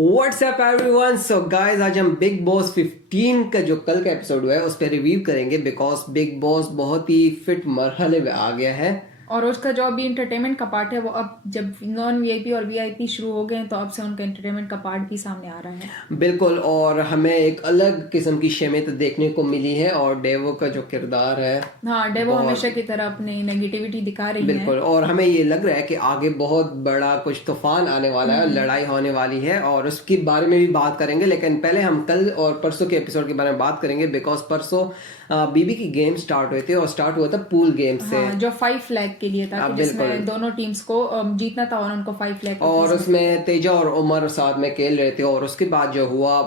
WhatsApp everyone. So guys, आज हम big boss 15 का जो कल का एपिसोड हुआ है उस पर रिव्यू करेंगे बिकॉज बिग बॉस बहुत ही फिट मरहले में आ गया है और उसका जो अभी इंटरटेनमेंट का पार्ट है वो अब जब नॉन वीआईपी और वीआईपी शुरू हो गए हैं तो अब से उनका इंटरटेनमेंट का पार्ट भी सामने आ रहा है। बिल्कुल। और हमें एक अलग किस्म की शमीत देखने को मिली है और डेवो का जो किरदार है, हाँ, डेवो हमेशा की तरह अपनी नेगेटिविटी दिखा रही है। बिल्कुल। और हमें ये लग रहा है कि आगे बहुत बड़ा कुछ तूफान आने वाला है, लड़ाई होने वाली है और उसके बारे में भी बात करेंगे। लेकिन पहले हम कल और परसों के एपिसोड के बारे में बात करेंगे बिकॉज परसों बीबी की गेम स्टार्ट हुए थे और स्टार्ट हुआ था पूल गेम से। हाँ, जो 5 लाख के लिए था कि जिसमें दोनों टीम्स को जीतना था और उनको 5 लाख और उसमें तेजा और उमर साथ में खेल रहे थे। और उसके बाद जो हुआ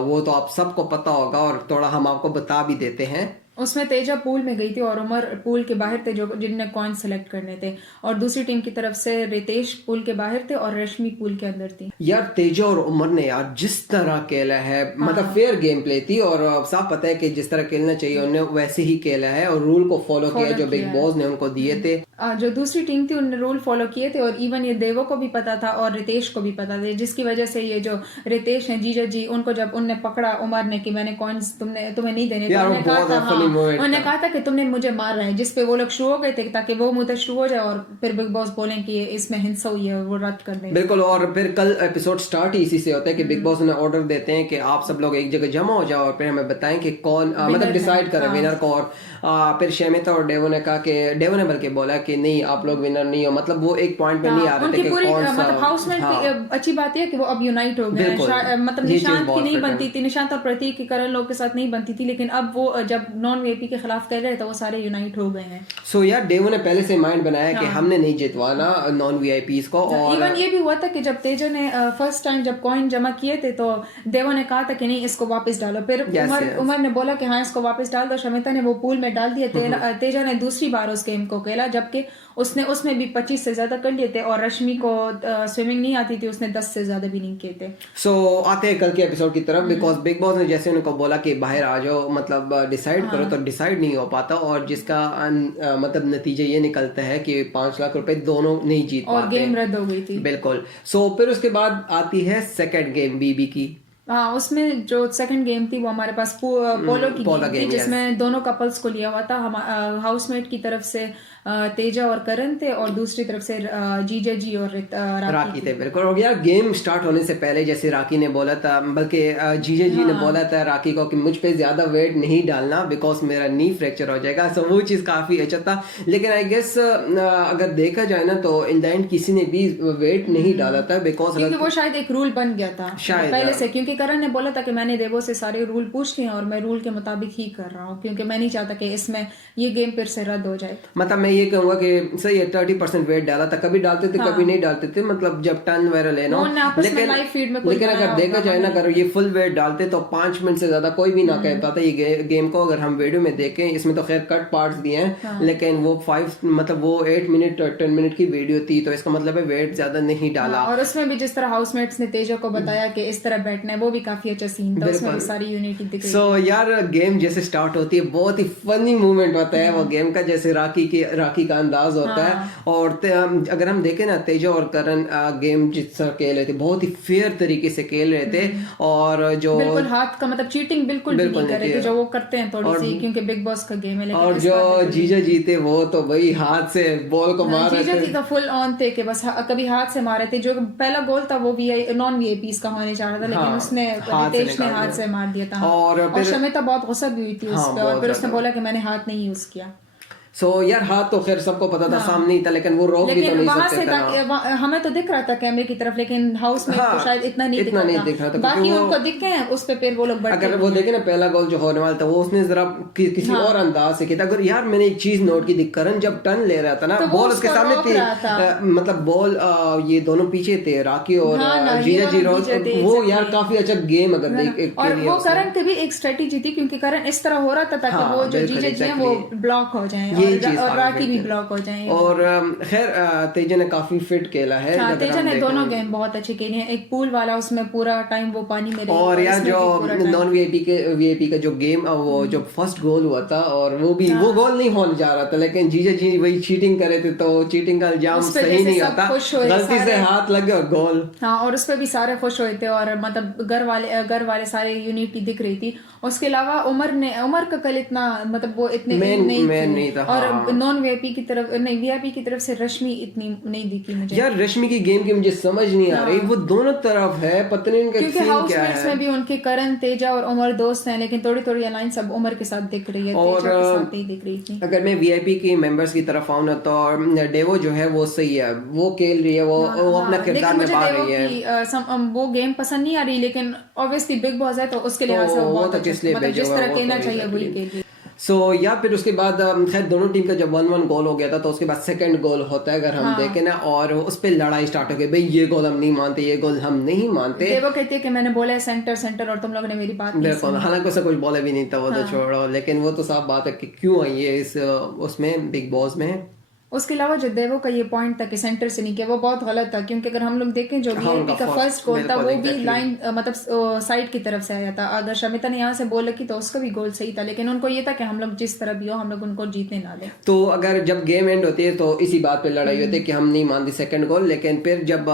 वो तो आप सबको पता होगा और थोड़ा हम आपको बता भी देते हैं। उसमें तेजा पूल में गई थी और उमर पूल के बाहर थे जो जिनने कॉइन सेलेक्ट करने थे, और दूसरी टीम की तरफ से रितेश पूल के बाहर थे और रश्मि पूल के अंदर थी। यार तेजा और उमर ने यार जिस तरह खेला है, मतलब फेयर गेम प्ले थी और साफ पता है कि जिस तरह खेलना चाहिए उन्हें वैसे ही खेला है और रूल को फॉलो किया जो बिग बॉस ने उनको दिए थे। जो दूसरी टीम थी उन्होंने रूल फॉलो किए थे और इवन ये देवो को भी पता था और रितेश को भी पता था, जिसकी वजह से ये जो रितेश हैं जीजा जी, उनको जब उनने पकड़ा उमर ने कि मैंने कॉइन्स तुम्हें नहीं देने, तो उन्होंने कहा था कि तुमने मुझे मार रहा है, जिसपे वो लोग शुरू हो गए थे ताकि वो मुद्दा शुरू हो जाए और फिर बिग बॉस बोले कि इसमें हिंसा हुई है और वो रद्द कर दें। बिल्कुल। और फिर कल एपिसोड स्टार्ट ही इसी से होता है कि बिग बॉस ने ऑर्डर देते हैं कि आप सब लोग एक जगह जमा हो जाओ और फिर हमें बताएं कि कौन मतलब डिसाइड करे विनर को। और फिर शमिता और डेवो ने कहा कि डेवो ने बल्कि बोला कि नहीं आप लोग विनर नहीं हो, मतलब वो एक पॉइंट पे नहीं आ रहे थे कि कौन सा मतलब हाउसमेट की अच्छी बात है कि वो अब यूनाइट हो गए, मतलब निशांत की नहीं बनती थी, निशांत और प्रतीक की करण लोग के साथ नहीं बनती थी, लेकिन अब वो जब नॉन वीआईपी के खिलाफ कह रहे थे वो सारे यूनाइट हो गए हैं। सो यार डेवो ने पहले से माइंड बनाया कि हमने नहीं जितवाना नॉन वीआईपीज को। और इवन ये भी हुआ था कि जब तेजो ने फर्स्ट टाइम जब कॉइन जमा किए थे तो देवो ने कहा था कि नहीं इसको वापस डालो, फिर उमर ने बोला कि हाँ इसको वापस डाल दो, शमिता ने वो पूल में डाल दिए। तेजा ने दूसरी बार उस गेम को खेला जबकि उसमें भी 25 से ज्यादा कर लिए थे और रश्मि को स्विमिंग नहीं आती थी, उसने 10 से ज्यादा भी नहीं किए थे। सो आते हैं कल के एपिसोड की तरफ बिकॉज बिग बॉस ने जैसे उनको बोला कि बाहर आ जाओ, मतलब डिसाइड करो, तो डिसाइड नहीं हो पाता और जिसका मतलब नतीजा ये निकलता है कि 5 लाख रुपए दोनों नहीं जीत पाते और गेम रद्द हो गई थी। बिल्कुल। सो फिर उसके बाद आती है सेकंड गेम बीबी की। हाँ, उसमें जो सेकंड गेम थी वो हमारे पास पोलो की गेम थी जिसमें दोनों कपल्स को लिया हुआ था। हम हाउसमेट की तरफ से तेजा और करण थे और दूसरी तरफ से जीजा जी और राखी थे। बिल्कुल। और यार गेम स्टार्ट होने से पहले जैसे राखी ने बोला था, बल्कि जीजा जी ने बोला था राखी को कि मुझ पे ज्यादा वेट नहीं डालना बिकॉज मेरा नी फ्रैक्चर हो जाएगा। सो वो चीज काफी अच्छा था। लेकिन आई गेस अगर देखा जाए ना तो इन द एंड किसी ने भी वेट नहीं डाला था बिकॉज क्योंकि वो शायद एक रूल बन गया था शायद पहले से, क्योंकि करण ने बोला था कि मैंने देवो से सारे रूल पूछ लिए और मैं रूल के मुताबिक ही कर रहा हूँ क्योंकि मैं नहीं चाहता कि इसमें ये गेम फिर से रद्द हो जाए। मतलब मैं ये कहूंगा कि सही है 30% वेट डाला था, कभी डालते थे कभी नहीं डालते थे, मतलब जब टर्न वायरल है ना। लेकिन अगर देखा जाए ना अगर ये फुल वेट डालते तो 5 मिनट से ज्यादा कोई भी ना कह पाता ये गेम को। अगर हम वीडियो में देखें इसमें तो खैर कट पार्ट्स दिए हैं लेकिन वो 8 मिनट 10 मिनट की वीडियो थी, तो इसका मतलब है वेट ज्यादा नहीं डाला। और उसमें भी जिस तरह हाउसमेट्स ने तेजा को बताया कि इस तरह बैठना है वो भी काफी अच्छा सीन था, उसमें भी सारी यूनिटी दिख रही। सो यार गेम जैसे स्टार्ट होती है बहुत ही फनी मूवमेंट होता है वो गेम का, जैसे राखी का अंदाज होता है। और अगर हम देखें ना तेजा और करण गेम जिस तरह खेल रहे थे बहुत ही फेयर तरीके से खेल रहे थे और जो बिल्कुल हाथ का मतलब चीटिंग बिल्कुल भी नहीं कर रहे थे जो वो करते हैं थोड़ी सी, क्योंकि बिग बॉस का गेम है। लेकिन और जो जीजा जीते वो तो भाई हाथ से बॉल को मार रहे थे। जीजा जी तो फुल ऑन थे कि बस कभी हाथ से मारे थे। जो पहला गोल था वो नॉन वीआईपीज का होने जा रहा था लेकिन उसने रितेश ने हाथ से मार दिया था और शमिता बहुत गुस्सा भी हुई थी उस पर और फिर उसने बोला कि मैंने हाथ नहीं यूज किया। सो यार हाथ तो खैर सबको पता था सामने ही था लेकिन वो रोक भी तो नहीं सकते थे। हमें तो दिख रहा था कैमरे की तरफ लेकिन हाउस में तो शायद इतना नहीं दिख रहा था। बाकी उनको दिख गए उस पे फिर वो लोग अगर वो देखे ना पहला गोल जो होने वाला था वो उसने जरा किसी और अंदाज से किया था। अगर यार मैंने एक चीज नोट की थी, करण जब टर्न ले रहा था ना बॉल उसके सामने थी, मतलब बॉल ये दोनों पीछे थे राखी और जीजा जी, वो यार काफी अच्छा गेम अगर देख। और वो करण की भी एक स्ट्रेटेजी थी क्योंकि करण इस तरह हो रहा था ताकि वो जो जीजा जी हैं वो ब्लॉक हो जाए यही चीज और राकी भी ब्लॉक हो जाए। और खैर तेजा ने काफी फिट खेला है। हाँ, तेजा ने दोनों गेम बहुत अच्छे खेले हैं। एक पूल वाला उसमें पूरा टाइम वो पानी में रही, और यार जो नॉन वीआईपी का जो गेम वो जो फर्स्ट गोल हुआ था और वो भी वो गोल नहीं होने जा रहा था, लेकिन जीजा जी वही चीटिंग करे थे तो चीटिंग का इल्जाम सही नहीं आता, गलती से हाथ लग गया और गोल। हाँ, और उस पर भी सारे खुश हुए थे और मतलब घर वाले सारे यूनिटी दिख रही थी। उसके अलावा उमर का कल इतना मतलब वो इतने नहीं था। और नॉन वीआईपी की तरफ नहीं, वीआईपी की तरफ से रश्मि इतनी नहीं दिखी मुझे यार। रश्मि की गेम की मुझे समझ नहीं आ रही, वो दोनों तरफ है, पता नहीं इनका सीन क्या है। में भी उनके करण, तेजा और उमर दोस्त हैं, लेकिन थोड़ी थोड़ी अलायंस अब उमर के साथ दिख रही है, तेजा के साथ नहीं दिख रही थी। अगर मैं वीआईपी के मेंबर्स की तरफ आऊं ना तो डेवो जो है वो सही है, वो खेल रही है, वो अपना किरदार निभा रही है। वो गेम पसंद नहीं आ रही, लेकिन ऑब्वियसली बिग बॉस है तो उसके लिहाज से वो बहुत मतलब जिस तरह खेलना चाहिए वही खेल। या फिर उसके बाद खैर दोनों टीम का जब 1-1 गोल हो गया था तो उसके बाद सेकंड गोल होता है अगर हम देखें ना, और उस पे लड़ाई स्टार्ट हो गई, भाई ये गोल हम नहीं मानते, ये गोल हम नहीं मानते। देवो कहती है कि मैंने बोला है सेंटर और तुम लोगों ने मेरी बात नहीं सुनी। हालांकि उसे कुछ बोला भी नहीं था, वो तो छोड़ो, लेकिन वो तो साफ बात है कि क्यों आई है इस उसमें बिग बॉस में। उसके अलावा जो देवो का ये पॉइंट था कि सेंटर से नहीं किया, वो बहुत गलत था, क्योंकि अगर हम लोग देखें जो वीआईपी का फर्स्ट गोल था वो भी लाइन मतलब साइड की तरफ से आया था। अगर शमिता ने यहाँ से बॉल रखी तो उसका भी गोल सही था, लेकिन उनको ये था कि हम लोग जिस तरह भी हो हम लोग उनको जीतने ना दें। तो अगर जब गेम एंड होती है तो इसी बात पे लड़ाई होती है कि हम नहीं मानते सेकंड गोल, लेकिन फिर जब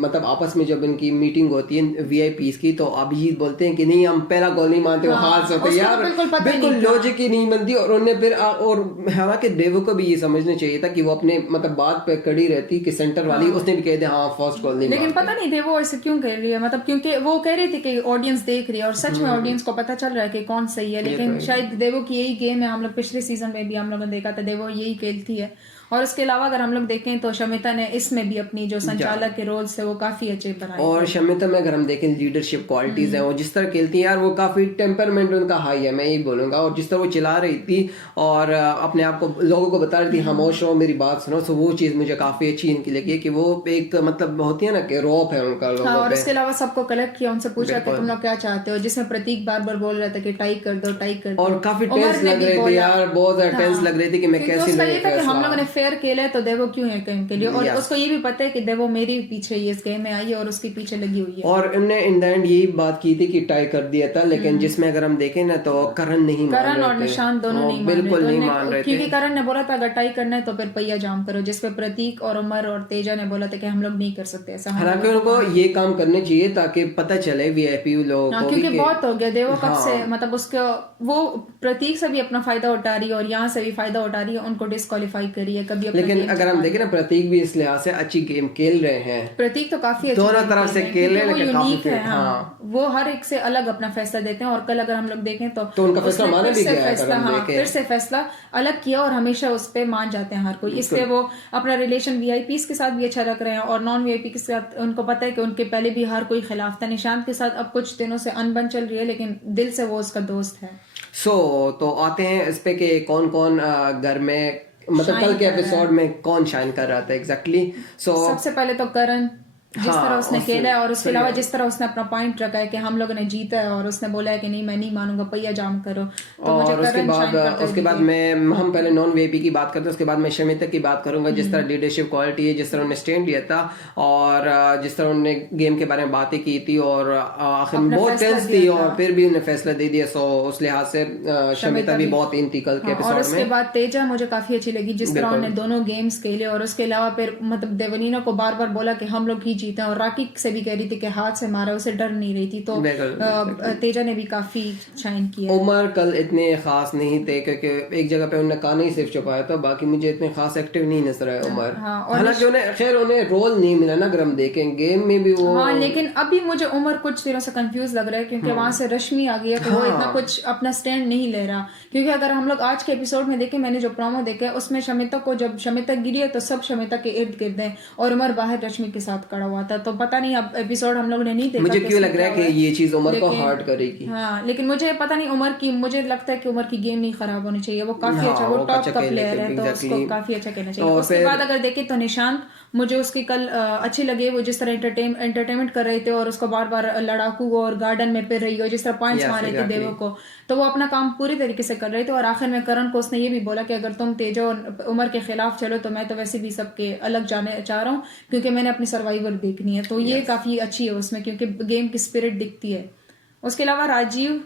मतलब आपस में जब इनकी मीटिंग होती है वीआईपीज की तो अभिजीत बोलते हैं कि नहीं हम पहला गोल नहीं मानते, वो हार सकते। यार बिल्कुल लॉजिक ही नहीं बनती। और उन्हें फिर और हालांकि देवो को भी ये समझना चाहिए था कि वो अपने मतलब बात पे कड़ी रहती कि सेंटर वाली, उसने भी कह दिया हाँ फर्स्ट गोल नहीं, लेकिन पता नहीं देवो ऐसे क्यों कह रही है, मतलब क्योंकि वो कह रही थी कि ऑडियंस देख रही है और सच में ऑडियंस को पता चल रहा है कि कौन सही है, लेकिन शायद देवो की यही गेम है। हम लोग पिछले सीजन में भी हम लोगों ने देखा था देवो यही खेलती है। और उसके अलावा अगर हम लोग देखें तो शमिता ने इसमें भी अपनी जो संचालक के रोल से वो काफी अच्छे बनाए। और शमिता में अगर हम देखें लीडरशिप क्वालिटीज हैं, वो जिस तरह खेलती है यार, वो काफी टेम्परमेंट उनका हाई है, मैं यही बोलूंगा। और जिस तरह वो चिल्ला रही थी और अपने आप को लोगों को बता रही थी खामोश रहो मेरी बात सुनो, तो वो चीज मुझे काफी अच्छी इनकी लगी कि वो एक मतलब होती है ना कि रौब है उनका लोगों पे। और उसके अलावा सबको कलेक्ट किया, उनसे पूछा कि तुम लोग क्या चाहते हो, जिसमें प्रतीक बार बार बोल रहा था कि टाई कर दो टाई कर दो, और काफी टेंस लग रहे थे यार, बहुत टेंस लग रही थी कि मैं कैसे हम लोगों ने फेयर खेला तो देवो क्यों है गेम के लिए। और उसको ये भी पता है कि देवो मेरे पीछे इस गेम में आई है और उसके पीछे लगी हुई है। और इन्होंने इन द एंड यही बात की थी कि टाई कर दिया था, लेकिन जिसमें अगर हम देखें ना तो करण नहीं मान रहे थे, और निशान दोनों नहीं बिल्कुल नहीं मान रहे थे, क्योंकि करण ने बोला था अगर टाई करना है तो फिर पहिया जाम करो, जिसपे प्रतीक और उमर और तेजा ने बोला था कि हम लोग नहीं कर सकते ऐसा। हालांकि उनको ये काम करने चाहिए ताकि पता चले वीआईपी लोगों को, क्योंकि बहुत हो गया देवो कब से मतलब उसके वो प्रतीक से भी अपना फायदा उठा रही है और यहाँ से भी फायदा उठा रही है, उनको डिस्क्वालीफाई करी है कभी। लेकिन अगर हम देखें ना प्रतीक भी इस लिहाज से अच्छी गेम खेल रहे हैं, प्रतीक तो काफी दोनों तरफ से खेल रहे हैं, यूनिक है। हाँ, वो हर एक से अलग अपना फैसला देते हैं। और कल अगर हम लोग देखें तो उनका फैसला माना भी गया है, फिर से फैसला अलग किया और हमेशा उस पे मान जाते हैं हर कोई, इसलिए वो अपना रिलेशन वीआईपीज के साथ भी अच्छा रख रहे हैं और नॉन वीआईपी के साथ उनको पता है कि उनके पहले भी हर कोई खिलाफ था। निशांत के साथ अब कुछ दिनों से अनबन चल रही है, लेकिन दिल से वो उसका दोस्त है। तो आते हैं इस पे कि कौन कौन घर में मतलब कल के एपिसोड में कौन शाइन कर रहा था एग्जैक्टली। सबसे पहले तो करण जिस तरह उसने खेला है और उसके अलावा जिस तरह उसने अपना पॉइंट रखा है कि हम लोगों ने जीता है और उसने बोला है कि नहीं मैं नहीं मानूंगा पहिया जाम करो, तो और उसके बाद मैं हम पहले नॉन वीआईपी की बात करते हैं, उसके बाद मैं शमिता की बात करूंगा, जिस तरह लीडरशिप क्वालिटी है, जिस तरह उन्होंने स्टैंड लिया था और जिस तरह उन्होंने गेम के बारे में बातें की थी और आखिर में बहुत टेंस थी और फिर भी उन्हें फैसला दे दिया। सो उस लिहाज से शमिता भी बहुत इन थी कल के एपिसोड में। उसके बाद तेजा मुझे काफी अच्छी लगी, जिस तरह उन्होंने दोनों गेम्स खेले और उसके अलावा फिर मतलब देवनीना को बार बार बोला कि हम लोग ही जीते और राकी से भी कह रही थी कि हाथ से मारा, उसे डर नहीं रही थी, तो तेजा ने भी काफी शाइन किया। उमर कल इतने खास नहीं थे क्योंकि एक जगह पे उन्होंने कान ही सिर्फ छुपाया था, बाकी मुझे इतने खास एक्टिव नहीं नजर आया उमर। हालांकि उन्हें रोल नहीं मिला ना, अगर हम देखें गेम में भी वो। हाँ, लेकिन अभी मुझे उमर कुछ दिनों से कंफ्यूज लग रहा है क्योंकि वहां से रश्मि आ गई है तो वो इतना कुछ अपना स्टैंड नहीं ले रहा। क्योंकि अगर हम लोग आज के एपिसोड में देखें, मैंने जो प्रोमो देखा है उसमें शमिता को जब शमिता गिरी है तो सब शमिता के इर्द गिर्द है और उमर बाहर रश्मि के साथ खड़ा हुआ था, तो पता नहीं अब एपिसोड हम लोग ने नहीं देखा। मुझे क्यों लग रहा है कि ये चीज उमर को हर्ट करेगी। हाँ, लेकिन मुझे पता नहीं उमर की, मुझे लगता है कि उमर की गेम नहीं खराब होनी चाहिए। वो काफी अच्छा, वो टॉप का प्लेयर है, तो उसको काफी अच्छा कहना चाहिए। उसके बाद अगर देखें तो निशांत, मुझे उसकी कल अच्छी लगे, वो जिस तरह एंटरटेनमेंट कर रहे थे और उसको बार बार लड़ाकू और गार्डन में फिर रही हो, जिस तरह पॉइंट्स मार रहे थे देवो को, तो वो अपना काम पूरी तरीके से कर रहे थे। और आखिर में करण को उसने ये भी बोला कि अगर तुम तेजो और उमर के खिलाफ चलो तो मैं तो वैसे भी सबके अलग जाने चाह रहा हूँ, क्योंकि मैंने अपनी सर्वाइवर देखनी है। तो ये काफी अच्छी है उसमें, क्योंकि गेम की स्पिरिट दिखती है। उसके अलावा राजीव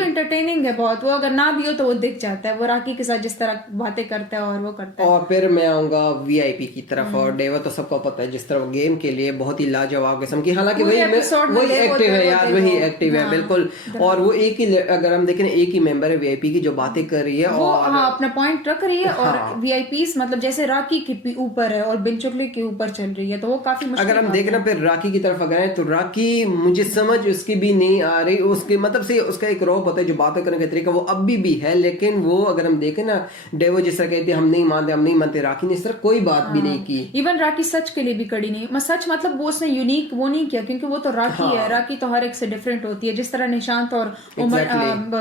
एंटरटेनिंग है बहुत, वो अगर ना भी हो तो वो दिख जाता है, वो राखी के साथ जिस तरह बातें करता है और वो करता है। और फिर मैं आऊंगा वीआईपी की तरफ, और डेवा तो सबको पता है जिस तरह वो गेम के लिए बहुत ही लाजवाब किस्म की, हालांकि वही एक्टिव है यार, वही एक्टिव है बिल्कुल। और वो एक ही, अगर हम देखें एक ही मेंबर है वीआईपी की जो बातें कर रही है और अपना पॉइंट रख रही है। और वीआईपी मतलब जैसे राखी के ऊपर है और बिनचुकली के ऊपर चल रही है, तो वो काफी मुश्किल। अगर हम देखें ना फिर राखी की तरफ अगर तो राखी मुझे समझ उसकी भी नहीं आ रही, उसके मतलब से उसका एक रौब होता है जो बातें करने का तरीका, वो अभी भी है। लेकिन वो अगर हम देखें ना, डेवो जिस तरह कहती है हम नहीं मानते, राखी ने इस तरह कोई बात भी नहीं की। इवन राखी सच के लिए भी कड़ी नहीं, सच मतलब वो उसने यूनिक वो नहीं किया, क्योंकि वो तो राखी है। राखी तो हर एक से डिफरेंट होती है, जिस तरह निशांत और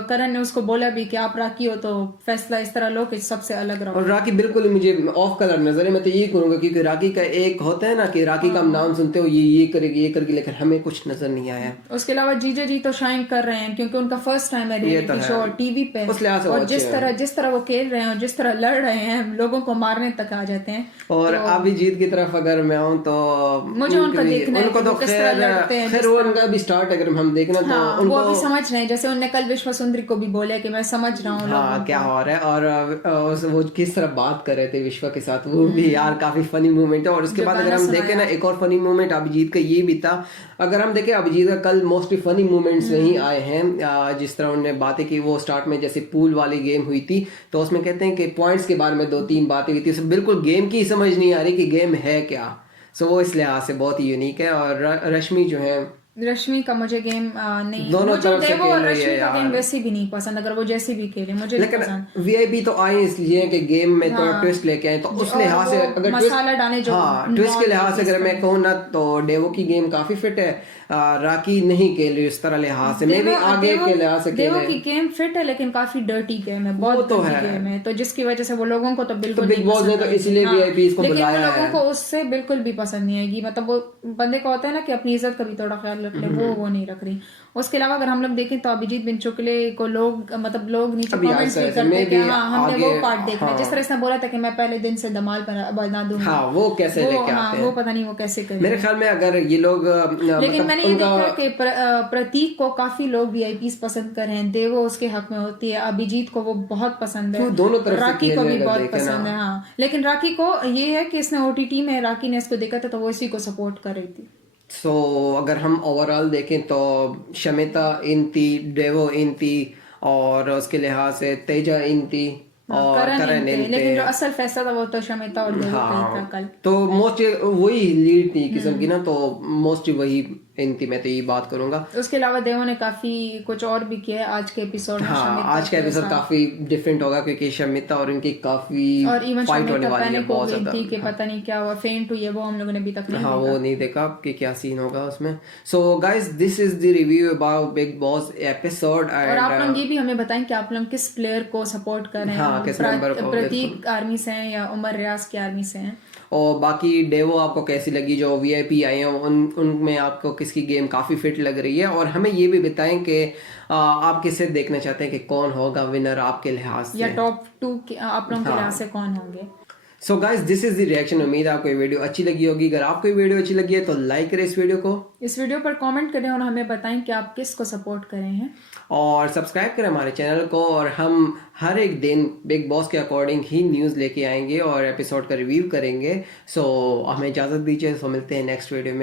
करण ने उसको बोला भी कि आप राखी हो तो फैसला इस तरह लो कि सबसे अलग रहो। और राखी बिल्कुल मुझे ऑफ कलर नजर है, मैं तो यही करूंगा, क्योंकि राखी का एक होता है ना कि राखी का हम नाम सुनते हो ये करेगी, लेकिन हमें कुछ नजर नहीं आया। उसके अलावा जीजा जी तो शाइन कर रहे हैं, क्योंकि उनका फर्स्ट टाइम है रियलिटी शो और टीवी पे, और जिस तरह वो खेल रहे हैं और जिस तरह लड़ रहे हैं, लोगों को मारने तक आ जाते हैं। और अभिजीत की तरफ अगर मैं आऊँ तो मुझे उनका देखना है, उनको तो खैर वो उनका भी स्टार्ट अगर हम देखना तो वो अभी समझ रहे हैं, जैसे उन्होंने कल विश्व सुंदरी को भी बोला कि मैं समझ रहा हूँ हाँ क्या हो रहा है, और वो किस तरह बात कर रहे थे विश्व के साथ, वो भी यार काफी फनी मूवमेंट है। और उसके बाद अगर हम देखें ना एक और फनी मूवमेंट अभिजीत का ये भी था, अगर हम देखें अभिजीत का कल मोस्टली फनी मूवमेंट्स नहीं आए हैं, जिस तरह उन्होंने बातें की, वो स्टार्ट में जैसे पूल वाली गेम हुई थी तो उसमें कहते हैं कि पॉइंट्स के बारे में 2-3 बातें हुई थी, उसे बिल्कुल गेम की समझ नहीं आ रही कि गेम है क्या। सो वो इस लिहाज से बहुत ही यूनिक है। और रश्मि का मुझे गेम नहीं, दोनों तरफ से और रश्मि का गेम वैसे भी नहीं पसंद, अगर वो जैसे भी खेले मुझे लेकिन वीआईपी तो आए इसलिए कि गेम में थोड़ा ट्विस्ट लेके आए, तो उस लिहाज से अगर मसाला डाले जो ट्विस्ट के लिहाज से अगर मैं कहूँ ना तो डेवो की गेम काफी फिट है, राखी नहीं खेल रही इस तरह लिहाज से, मैं भी आगे के लिहाज से देवो की गेम फिट है लेकिन काफी डर्टी गेम है, बहुत तो है गेम है, तो जिसकी वजह से वो लोगों को तो बिल्कुल बिग बॉस ने तो इसीलिए वीआईपी इसको बुलाया है, लोगों को उससे बिल्कुल भी पसंद नहीं आएगी। मतलब वो बंदे का होता है ना कि अपनी इज्जत का भी थोड़ा ख्याल रख ले, वो नहीं रख रही। उसके अलावा अगर हम लोग देखें तो अभिजीत बिनचुकले को लोग नीचे कमेंट्स भी करते हैं कि हाँ हमने वो पार्ट देखना है, जिस तरह इसने बोला था कि मैं पहले दिन से धमाल बना दूंगा, वो कैसे लेके आते हैं, वो पता नहीं वो कैसे करें। मेरे ख्याल में अगर ये लोग लेकिन मैंने ये देखा कि प्रतीक को काफी लोग वीआईपी पसंद कर रहे हैं, देवो उसके हक में होती है, अभिजीत को वो बहुत पसंद है, दोनों तरफ राखी को भी बहुत पसंद है। हाँ, लेकिन राखी को ये है कि इसने ओटीटी में राखी ने इसको देखा था तो वो इसी को सपोर्ट कर रही थी। सो अगर हम ओवरऑल देखें तो शमिता इन थी, डेवो इन थी, और उसके लिहाज से तेजा इन थी और करण इन थे, लेकिन जो असल फैसला था वो तो शमिता और देवो का ही था कल। तो मोस्टली वही लीड थी किस्म की ना, तो मोस्टली वही इन थी, मैं तो ये बात करूंगा। उसके अलावा देवो ने काफी कुछ और भी किया है आज के एपिसोड में। हाँ, आज का एपिसोड काफी डिफरेंट होगा क्योंकि शमिता और इनकी काफी फाइट होने वाली है बहुत ज्यादा, कि पता नहीं क्या हुआ, फेंट हुई है, वो हम लोगों ने अभी तक नहीं वो नहीं देखा कि क्या सीन होगा उसमें। So guys this is the review about big boss episode, और आप लोग ये भी हमें बताएं कि आप लोग किस प्लेयर को सपोर्ट कर रहे हैं, किस मेंबर को, प्रतीक आर्मी से हैं या उमर रियाज की आर्मी से हैं। और बाकी डेवो आपको कैसी लगी, जो वीआईपी आए हैं उनमें आपको किसकी गेम काफी फिट लग रही है, और हमें ये भी बताएं कि आप किसे देखना चाहते हैं कि कौन होगा विनर आपके लिहाज से, या टॉप 2 आप लोगों के लिहाज से कौन होंगे। So guys this is the reaction. उम्मीद है आपको ये वीडियो अच्छी लगी होगी। अगर आपको ये वीडियो अच्छी लगी है तो लाइक करें इस वीडियो पर कमेंट करें और हमें बताएं कि आप किसको सपोर्ट करें हैं, और सब्सक्राइब करें हमारे चैनल को। और हम हर एक दिन बिग बॉस के अकॉर्डिंग ही न्यूज़ लेके आएंगे और एपिसोड का रिव्यू करेंगे। सो हमें इजाज़त दीजिए, सो मिलते हैं नेक्स्ट वीडियो में।